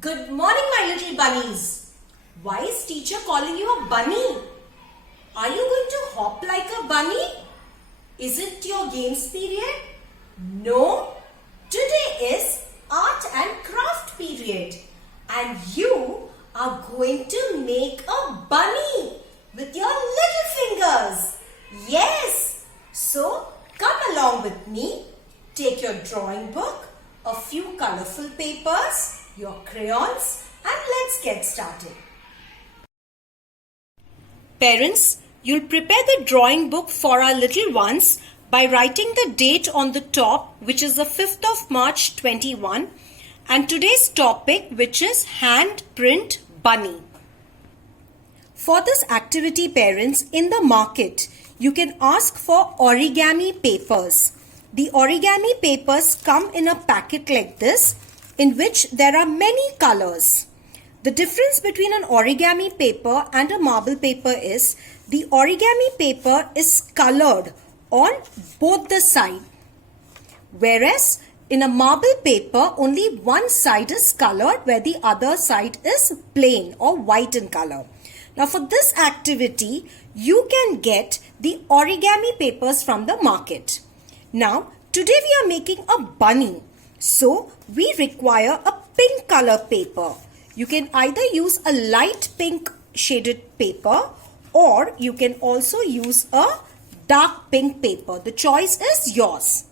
Good morning, my little bunnies. Why is teacher calling you a bunny? Are you going to hop like a bunny? Is it your games period? No. Today is art and craft period. And you are going to make a bunny with your little fingers. Yes. So come along with me. Take your drawing book, a few colorful papers, your crayons, and let's get started. Parents, you'll prepare the drawing book for our little ones by writing the date on the top, which is the 5th of March 21, and today's topic, which is handprint bunny. For this activity, parents, in the market, you can ask for origami papers. The origami papers come in a packet like this, in which there are many colors. The difference between an origami paper and a marble paper is the origami paper is colored on both the sides, whereas in a marble paper only one side is colored where the other side is plain or white in color. Now for this activity, you can get the origami papers from the market. Now today we are making a bunny. So we require a pink color paper. You can either use a light pink shaded paper or you can also use a dark pink paper. The choice is yours.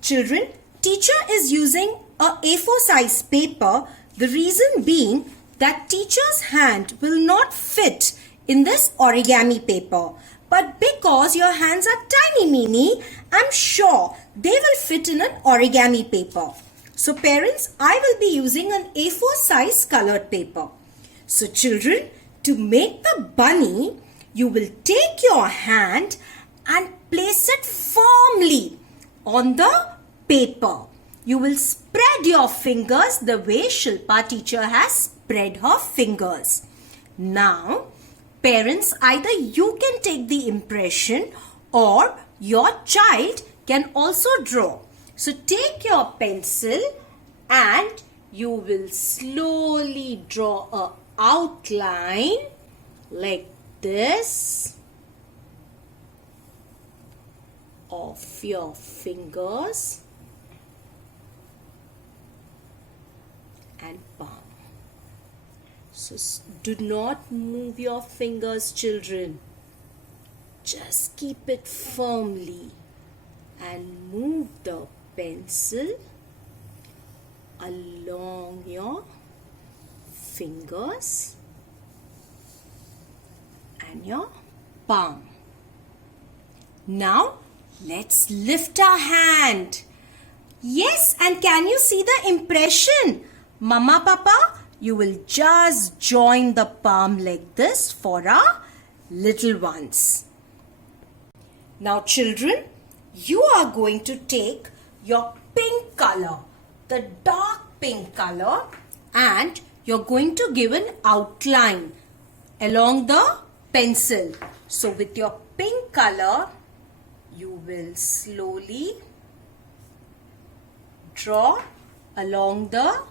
Children, teacher is using a A4 size paper. The reason being that teacher's hand will not fit in this origami paper. But because your hands are tiny mini, I'm sure they will fit in an origami paper. So parents, I will be using an A4 size colored paper. So children, to make the bunny, you will take your hand and place it firmly on the paper. You will spread your fingers the way Shilpa teacher has spread her fingers. Now, parents, either you can take the impression or your child can also draw. So take your pencil and you will slowly draw an outline like this of your fingers and palm. So do not move your fingers, children. Just keep it firmly and move the pencil along your fingers and your palm. Now let's lift our hand. Yes, and can you see the impression? Mama, Papa, you will just join the palm like this for our little ones. Now children, you are going to take your pink color, the dark pink color, and you're going to give an outline along the pencil. So with your pink color, you will slowly draw along the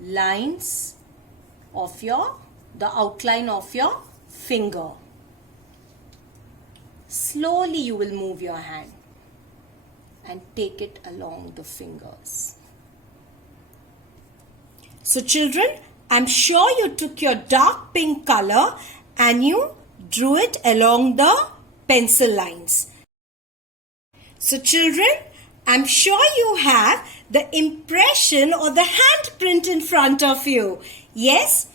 lines of the outline of your finger. Slowly you will move your hand and take it along the fingers. So children, I'm sure you took your dark pink color and you drew it along the pencil lines. So children, I'm sure you have the impression or the handprint in front of you. Yes,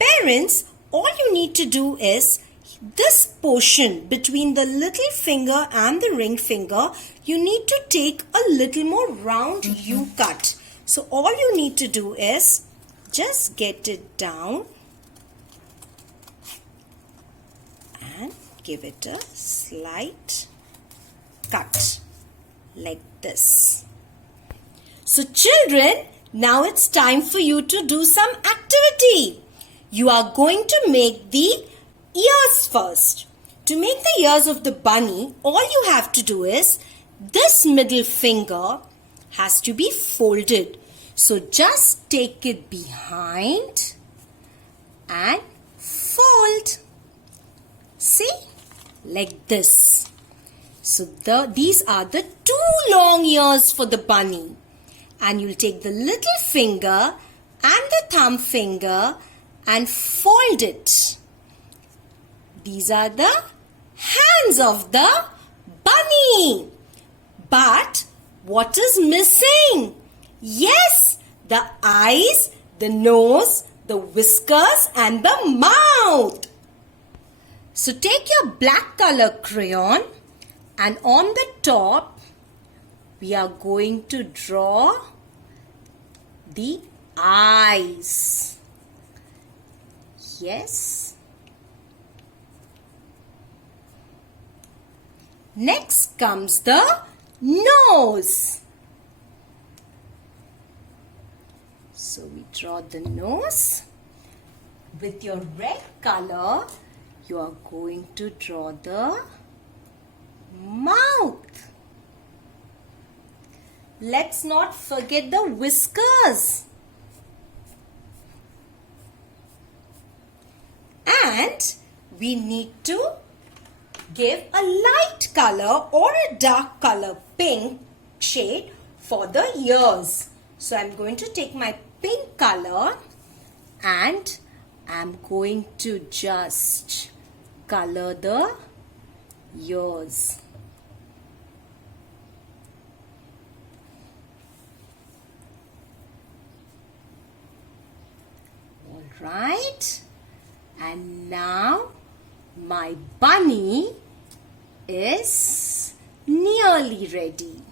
parents, all you need to do is this portion between the little finger and the ring finger, you need to take a little more round U-cut. So all you need to do is just get it down and give it a slight cut like this. So children, now it's time for you to do some activity. You are going to make the ears first. To make the ears of the bunny, all you have to do is this middle finger has to be folded. So just take it behind and fold. See? Like this. So these are the 2 long ears for the bunny. And you'll take the little finger and the thumb finger and fold it. These are the hands of the bunny. But what is missing? Yes, the eyes, the nose, the whiskers and the mouth. So take your black color crayon and on the top we are going to draw the eyes. Yes. Next comes the nose. So we draw the nose. With your red color, you are going to draw the mouth. Let's not forget the whiskers. And we need to give a light color or a dark color pink shade for the ears. So I'm going to take my pink color and I'm going to just color the ears. Alright, and now my bunny is nearly ready.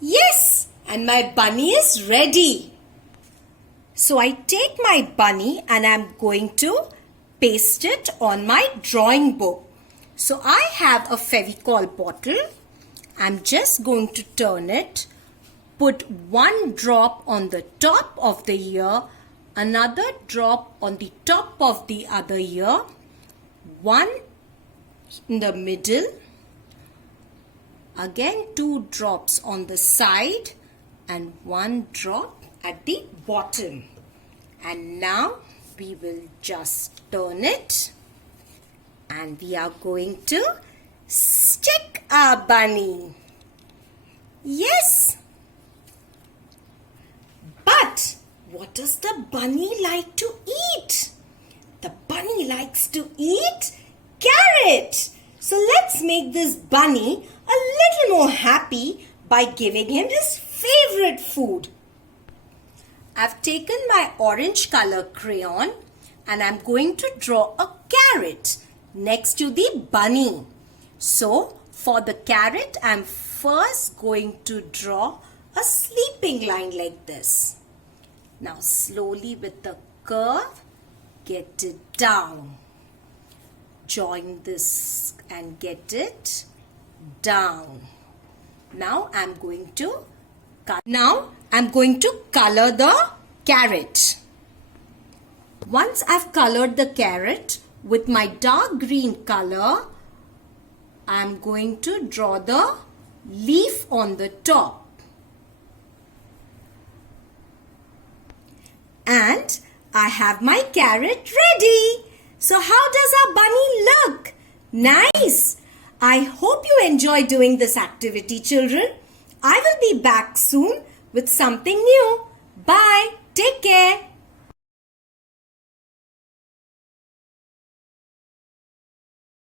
Yes, and my bunny is ready. So I take my bunny and I'm going to paste it on my drawing book. So I have a Fevicol bottle. I'm just going to turn it, put 1 drop on the top of the ear, another drop on the top of the other ear, 1 in the middle, again 2 drops on the side and 1 drop at the bottom. And now we will just turn it and we are going to stick our bunny. Yes. But what does the bunny like to eat? The bunny likes to eat carrot. So let's make this bunny a little more happy by giving him his favorite food. I've taken my orange color crayon and I'm going to draw a carrot next to the bunny. So for the carrot, I'm first going to draw a sleeping line like this. Now slowly with the curve, get it down. Join this and get it down. Now I'm going to color the carrot. Once I've colored the carrot with my dark green color, I'm going to draw the leaf on the top. And I have my carrot ready. So how does our bunny look? Nice. I hope you enjoy doing this activity, children. I will be back soon with something new. Bye. Take care.